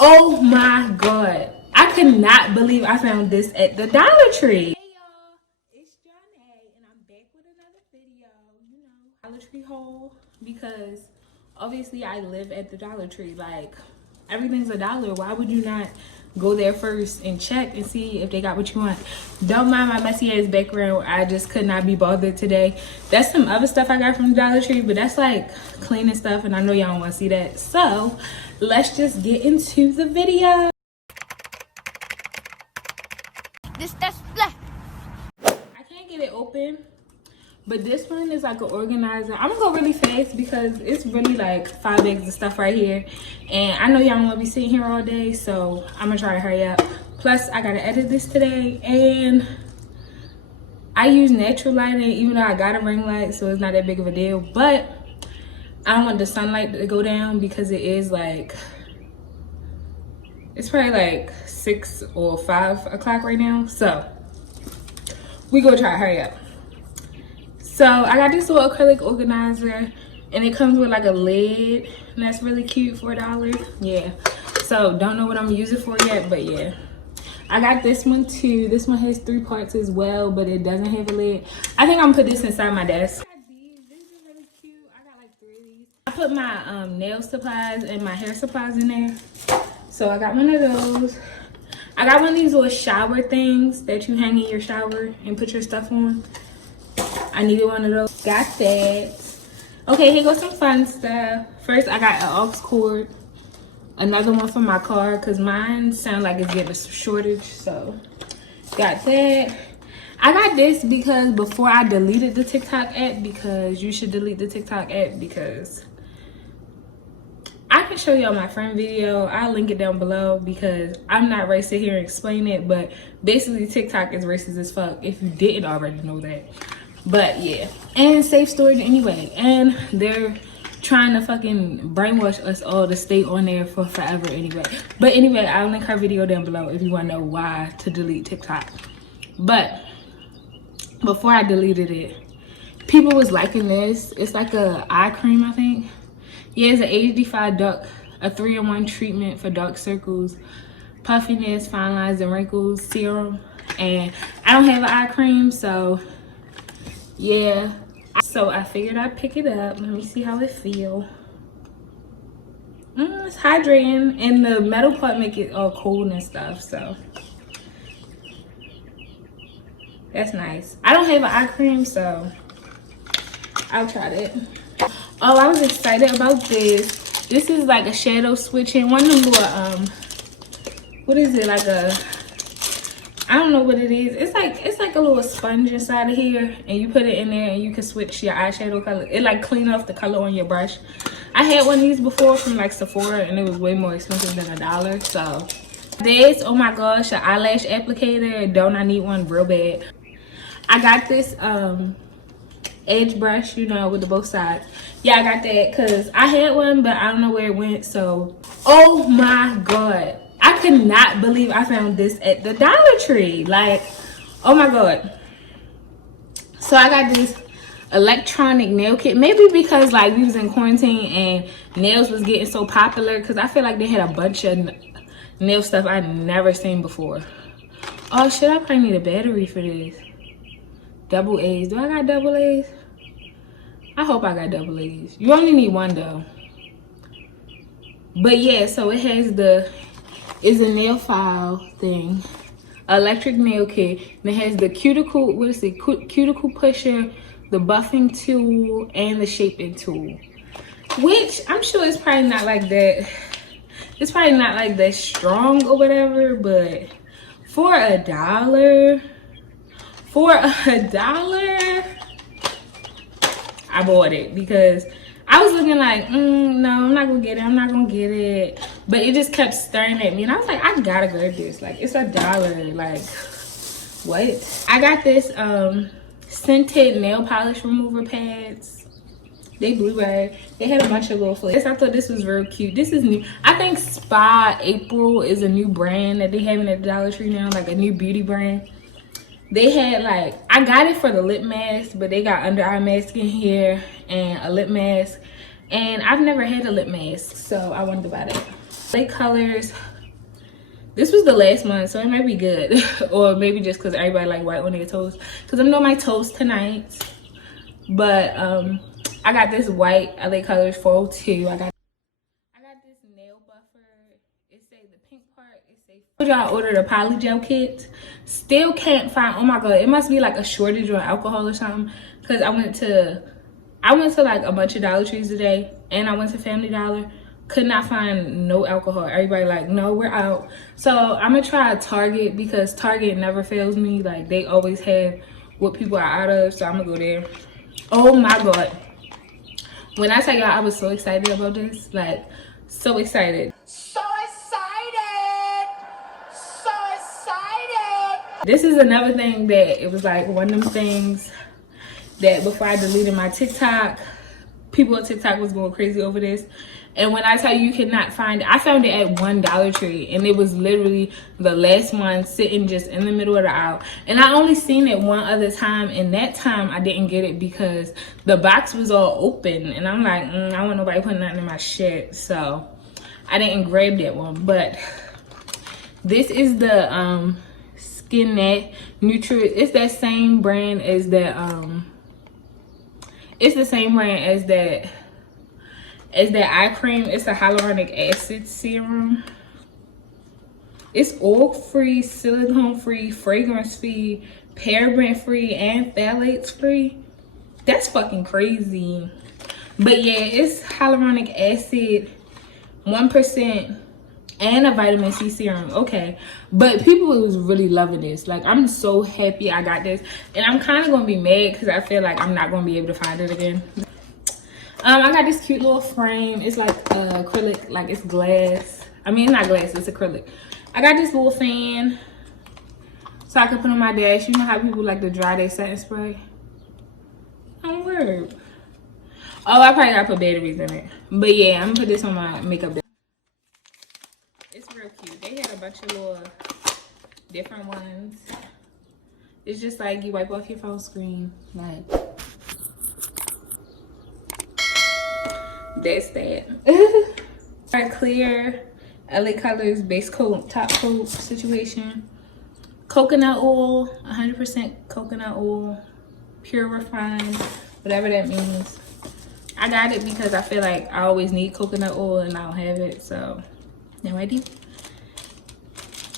Oh my god. I could not believe I found this at the Dollar Tree. Hey y'all, it's Jonnae and I'm back with another video. You know, Dollar Tree haul, because obviously I live at the Dollar Tree. Like, everything's $1. Why would you not go there first and check and see if they got what you want? Don't mind my messy ass background. I just could not be bothered today. That's some other stuff I got from the Dollar Tree, but that's like cleaning stuff, and I know y'all don't want to see that. So let's just get into the video. I can't get it open, but this one is like an organizer. I'm gonna go really fast because it's really like 5 bags of stuff right here, and I know y'all don't want to be sitting here all day, so I'm gonna try to hurry up. Plus I gotta edit this today, and I use natural lighting even though I got a ring light, so it's not that big of a deal. But I don't want the sunlight to go down because it is like, it's probably like 6 or 5 o'clock right now, so we gonna try to hurry up. So I got this little acrylic organizer, and it comes with like a lid, and that's really cute for $1. Yeah, so don't know what I'm gonna use it for yet, but yeah. I got this one too. This one has 3 parts as well, but it doesn't have a lid. I think I'm gonna put this inside my desk. I got these. These are really cute. I got like 3 of these. I put my nail supplies and my hair supplies in there. So I got one of those. I got one of these little shower things that you hang in your shower and put your stuff on. I needed one of those. Got that. Okay, here goes some fun stuff. First, I got an aux cord. Another one for my car because mine sounds like it's getting a shortage. So, got that. I got this because before I deleted the TikTok app, because you should delete the TikTok app, because I can show y'all my friend video. I'll link it down below because I'm not ready to sit here and explain it. But basically, TikTok is racist as fuck if you didn't already know that. But yeah, and safe storage anyway, and they're trying to fucking brainwash us all to stay on there for forever anyway. But anyway, I'll link her video down below if you want to know why to delete TikTok. But before I deleted it, people was liking this. It's like a eye cream, I think. Yeah, it's an HD5 a 3-in-1 treatment for dark circles, puffiness, fine lines, and wrinkles serum. And I don't have an eye cream, so yeah. So I figured I'd pick it up. Let me see how it feels. It's hydrating, and the metal part make it all cold and stuff, so that's nice. I don't have an eye cream, so I'll try that. Oh, I was excited about this. This is like a shadow switching. One of them little, what is it, like a, I don't know what it is. It's like a little sponge inside of here, and you put it in there and you can switch your eyeshadow color. It like clean off the color on your brush. I had one of these before from like Sephora, and it was way more expensive than $1. So this, oh my gosh, an eyelash applicator. Don't I need one real bad. I got this edge brush, you know, with the both sides. Yeah, I got that because I had one, but I don't know where it went. So oh my god, I could not believe I found this at the Dollar Tree. Like, oh my god. So I got this electronic nail kit. Maybe because like we was in quarantine and nails was getting so popular, because I feel like they had a bunch of nail stuff I'd never seen before. Oh shit, I probably need a battery for this. Double A's. Do I got double A's? I hope I got double A's. You only need one though. But yeah, so it has is a nail file thing, electric nail kit, and it has the cuticle, what is it, cuticle pusher, the buffing tool, and the shaping tool, which I'm sure it's probably not like that, it's probably not like that strong or whatever, but for $1, I bought it because I was looking like, no, I'm not gonna get it. I'm not gonna get it. But it just kept staring at me. And I was like, I gotta grab this. Like, it's $1. Like, what? I got this scented nail polish remover pads. They blueberry. They had a bunch of little flavors. I thought this was real cute. This is new. I think Spa April is a new brand that they having at the Dollar Tree now. Like a new beauty brand. They had like, I got it for the lip mask, but they got under eye mask in here and a lip mask. And I've never had a lip mask, so I wanted to buy that. Late colors. This was the last month, so it might be good. Or maybe just because everybody like white on their toes. Because I'm doing my toes tonight. But I got this white LA Colors 402. I got this nail buffer. It say the pink part. It say y'all ordered a poly gel kit. Still can't find. Oh my god, it must be like a shortage on alcohol or something. Because I went to like a bunch of Dollar Trees today, and I went to Family Dollar. Could not find no alcohol. Everybody like, no, we're out. So I'm gonna try Target because Target never fails me. Like, they always have what people are out of. So I'm gonna go there. Oh my god, when I tell y'all I was so excited about this, like so excited. This is another thing that it was like one of them things that before I deleted my TikTok, people on TikTok was going crazy over this. And when I tell you cannot find it, I found it at one Dollar Tree, and it was literally the last one sitting just in the middle of the aisle. And I only seen it one other time, and that time I didn't get it because the box was all open, and I'm like, I don't want nobody putting nothing in my shit, so I didn't grab that one. But this is the Skin Net Nutrient. It's that same brand as that it's the same brand as that eye cream. It's a hyaluronic acid serum. It's oil free, silicone free, fragrance free, paraben free, and phthalates free. That's fucking crazy. But yeah, it's hyaluronic acid, 1%, and a vitamin C serum. Okay, but people was really loving this. Like, I'm so happy I got this, and I'm kind of gonna be mad because I feel like I'm not gonna be able to find it again. I got this cute little frame. It's like acrylic, like it's glass. I mean, not glass, it's acrylic. I got this little fan so I can put on my dash. You know how people like to dry their setting spray? Oh, word. Oh, I probably gotta put batteries in it. But yeah, I'm gonna put this on my makeup dash. It's real cute. They had a bunch of little different ones. It's just like you wipe off your phone screen, like. That's that. Our clear LA Colors base coat, top coat situation. Coconut oil, 100% coconut oil, pure refined, whatever that means. I got it because I feel like I always need coconut oil and I don't have it, so now I do.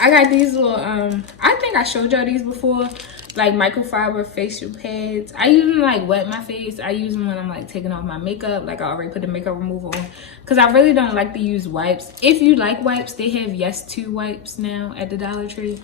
I got these little, I think I showed y'all these before, like microfiber facial pads. I use them like wet my face. I use them when I'm like taking off my makeup, like I already put the makeup remover on, because I really don't like to use wipes. If you like wipes, they have Yes To wipes now at the Dollar Tree.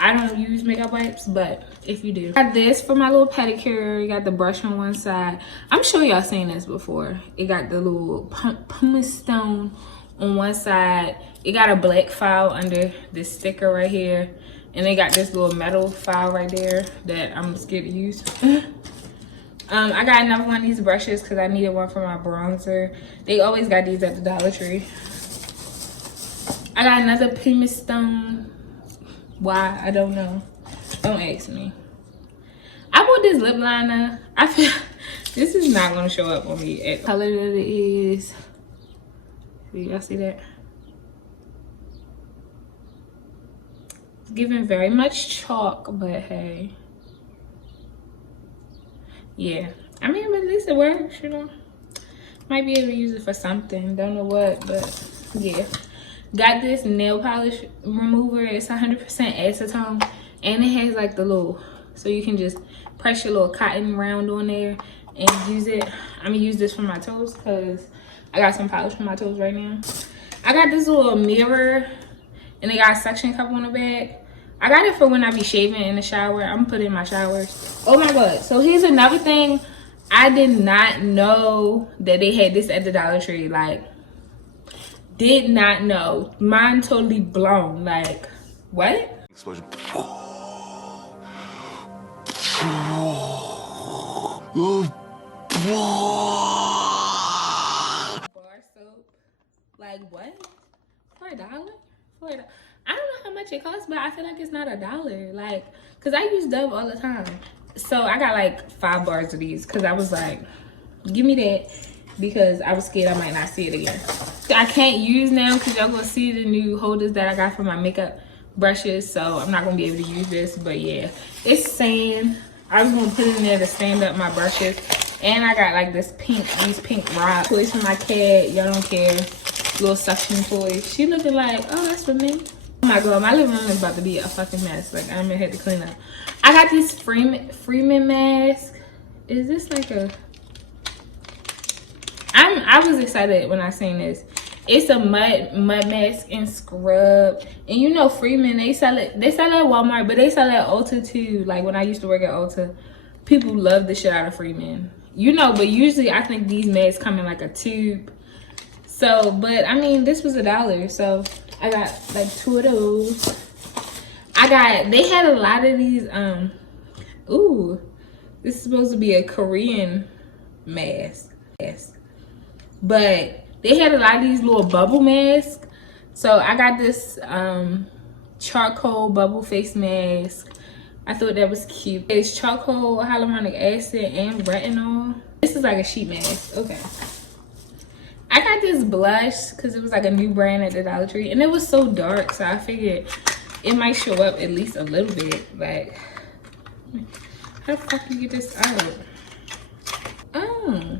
I don't use makeup wipes, but if you do. I got this for my little pedicure. You got the brush on one side. I'm sure y'all seen this before. It got the little pumice stone on one side. It got a black file under this sticker right here. And they got this little metal file right there that I'm scared to use. I got another one of these brushes because I needed one for my bronzer. They always got these at the Dollar Tree. I got another pumice stone. Why? I don't know. Don't ask me. I bought this lip liner. I feel this is not going to show up on me at the color that it is. Y'all see that? Giving very much chalk, but hey, yeah, I mean, but at least it works, you know. Might be able to use it for something, don't know what, but yeah. Got this nail polish remover. It's 100% acetone, and it has like the little, so you can just press your little cotton round on there and use it. I'm gonna use this for my toes because I got some polish for my toes right now. I got this little mirror, and they got a suction cup on the back. I got it for when I be shaving in the shower. I'm gonna put it in my showers. Oh my god. So here's another thing. I did not know that they had this at the Dollar Tree. Like, did not know. Mind totally blown. Like, what? Explosion. Bar soap. Like, what? For $1? For $1? I don't know how much it costs, but I feel like it's not $1. Like, cause I use Dove all the time. So I got like 5 bars of these, cause I was like, give me that, because I was scared I might not see it again. I can't use now because y'all gonna see the new holders that I got for my makeup brushes, so I'm not gonna be able to use this. But yeah, it's sand. I was gonna put it in there to stand up my brushes. And I got like these pink rock toys for my cat. Y'all don't care. Little suction toys. She looking like, oh, that's for me. Oh my god, my living room is about to be a fucking mess. Like, I'm gonna have to clean up. I got this Freeman mask. Is this like a... I was excited when I seen this. It's a mud mask and scrub. And you know Freeman, they sell it at Walmart, but they sell it at Ulta too. Like when I used to work at Ulta, people love the shit out of Freeman. You know, but usually I think these masks come in like a tube. So, but I mean, this was $1, so I got like 2 of those. They had a lot of these, ooh, this is supposed to be a Korean mask. Yes. But they had a lot of these little bubble masks. So I got this charcoal bubble face mask. I thought that was cute. It's charcoal, hyaluronic acid, and retinol. This is like a sheet mask. Okay. I got this blush because it was like a new brand at the Dollar Tree. And it was so dark, so I figured it might show up at least a little bit. Like, how the fuck do you get this out? Oh.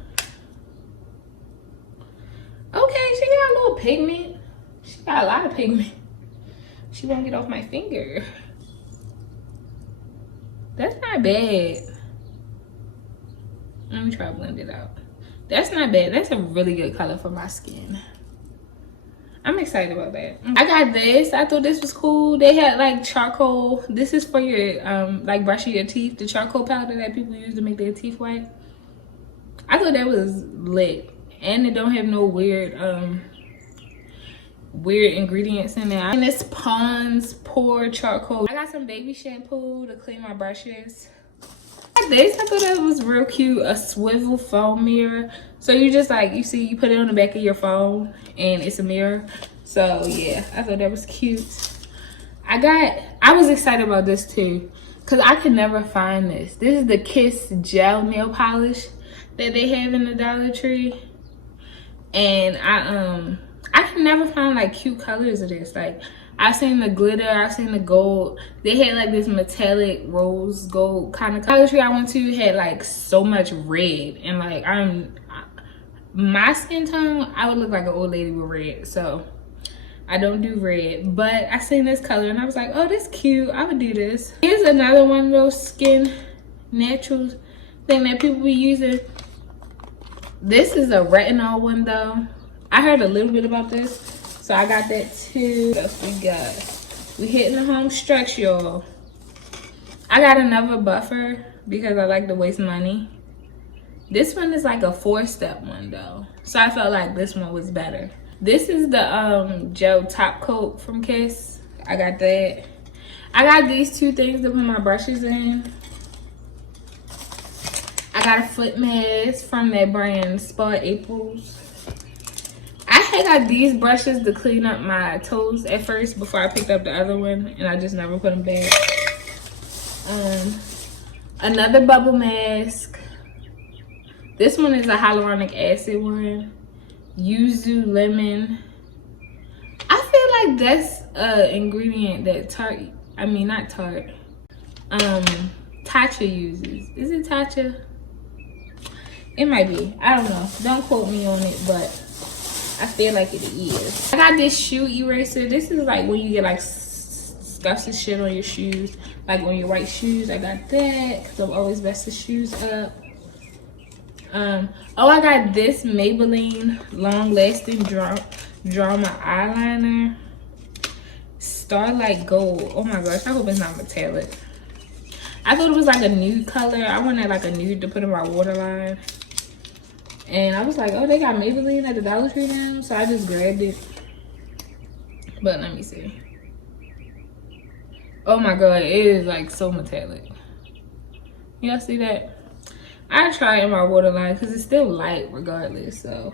Okay, she got a little pigment. She got a lot of pigment. She won't get off my finger. That's not bad. Let me try to blend it out. That's not bad. That's a really good color for my skin. I'm excited about that. I got this. I thought this was cool. They had like charcoal. This is for your like brushing your teeth. The charcoal powder that people use to make their teeth white. I thought that was lit. And it don't have no weird ingredients in there. And this Pond's Pore Charcoal. I got some baby shampoo to clean my brushes. This, I thought that was real cute. A swivel phone mirror. So you just like, you see, you put it on the back of your phone and it's a mirror. So yeah, I thought that was cute. I was excited about this too, because I could never find this. This is the Kiss Gel Nail Polish that they have in the Dollar Tree. And I can never find like cute colors of this. Like, I've seen the glitter, I've seen the gold. They had like this metallic rose gold kind of Dollar Tree I went to had like so much red. And like, my skin tone, I would look like an old lady with red. So I don't do red. But I seen this color and I was like, oh, this cute. I would do this. Here's another one of those skin natural thing that people be using. This is a retinol one though. I heard a little bit about this, so I got that too. What else we got? We hitting the home stretch, y'all. I got another buffer because I like to waste money. This one is like a 4-step one though, so I felt like this one was better. This is the gel top coat from Kiss. I got that. I got these 2 things to put my brushes in. I got a foot mask from that brand, Spa April's. I had got these brushes to clean up my toes at first before I picked up the other one, and I just never put them back. Another bubble mask. This one is a hyaluronic acid one. Yuzu lemon. I feel like that's an ingredient that Tatcha uses. Is it Tatcha? It might be. I don't know. Don't quote me on it, but I feel like it is. I got this shoe eraser. This is like when you get like scuffs and shit on your shoes, like on your white shoes. I got that because I'm always messing shoes up. Oh, I got this Maybelline Long Lasting Drama Eyeliner. Starlight Gold. Oh my gosh, I hope it's not metallic. I thought it was like a nude color. I wanted like a nude to put in my waterline. And I was like, oh, they got Maybelline at the Dollar Tree now. So I just grabbed it. But let me see. Oh my god, it is like so metallic. Y'all see that? I try in my waterline because it's still light regardless. So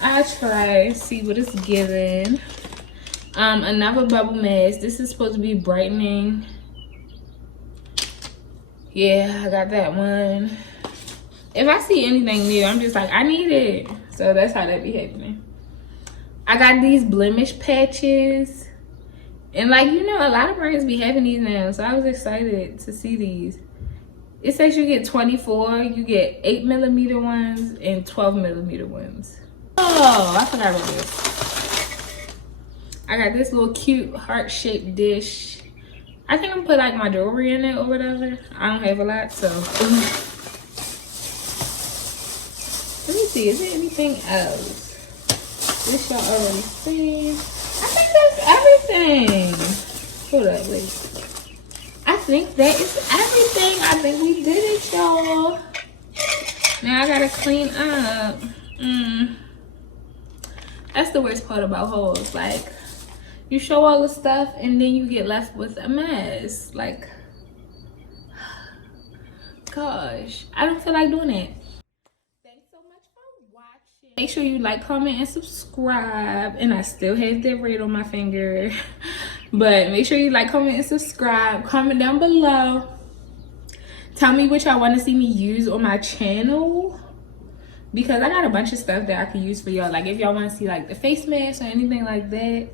I try and see what it's giving. Another bubble mask. This is supposed to be brightening. Yeah, I got that one. If I see anything new, I'm just like, I need it. So that's how that be happening. I got these blemish patches. And like, you know, a lot of brands be having these now. So I was excited to see these. It says you get 24, you get 8mm ones and 12mm ones. Oh, I forgot about this. I got this little cute heart-shaped dish. I think I'm gonna put like my jewelry in it or whatever. I don't have a lot, so. Let me see, is there anything else? This y'all already seen. I think that's everything. Hold up, wait. I think that is everything. I think we did it, y'all. Now I gotta clean up. That's the worst part about hauls. Like, you show all the stuff and then you get left with a mess. Like, gosh, I don't feel like doing it. Thanks so much for watching. Make sure you like, comment, and subscribe. And I still have that red on my finger. But make sure you like, comment, and subscribe. Comment down below. Tell me what y'all want to see me use on my channel. Because I got a bunch of stuff that I can use for y'all. Like if y'all want to see like the face mask or anything like that,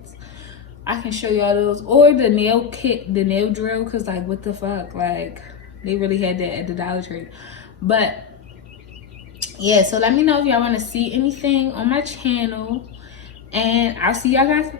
I can show y'all those. Or the nail kit, the nail drill. Because like what the fuck. Like they really had that at the Dollar Tree. But yeah, so let me know if y'all want to see anything on my channel. And I'll see y'all guys.